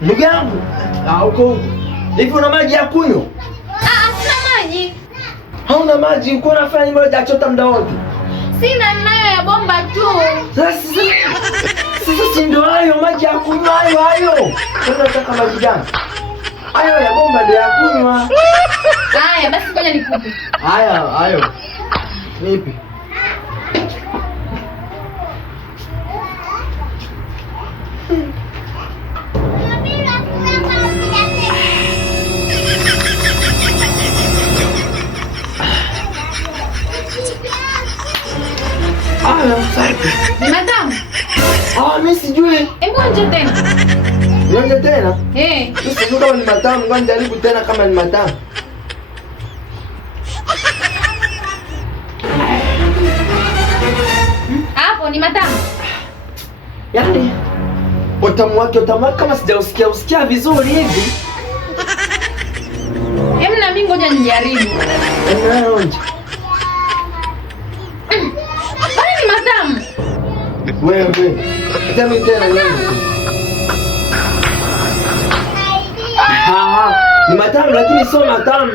Ndugu yangu. Uko. Hivi una maji ya kunywa? Sina maji. Hauna maji, uko unafanya nini mbona hujachota muda wote? Sina, ninayo ya bomba tu. Sasa si ndio hayo maji ya kunywa hayo. Unataka maji gani? Hayo ya bomba ndio ya kunywa. Haya, basi ngoja nikupe. Hayo. Nipi? Ni matamu? Mimi sijui. Hebu onja tena. Nionje tena? Mimi sijui kama ni matamu, ngoja nijaribu tena kama ni matamu. Hapo ni matamu. Yaani utamu wake kama sijausikia vizuri hivi. Hebu na mimi ngoja nijaribu. Onja. Bali ni matamu. Wewe. Tena ni matamu lakini sio matamu.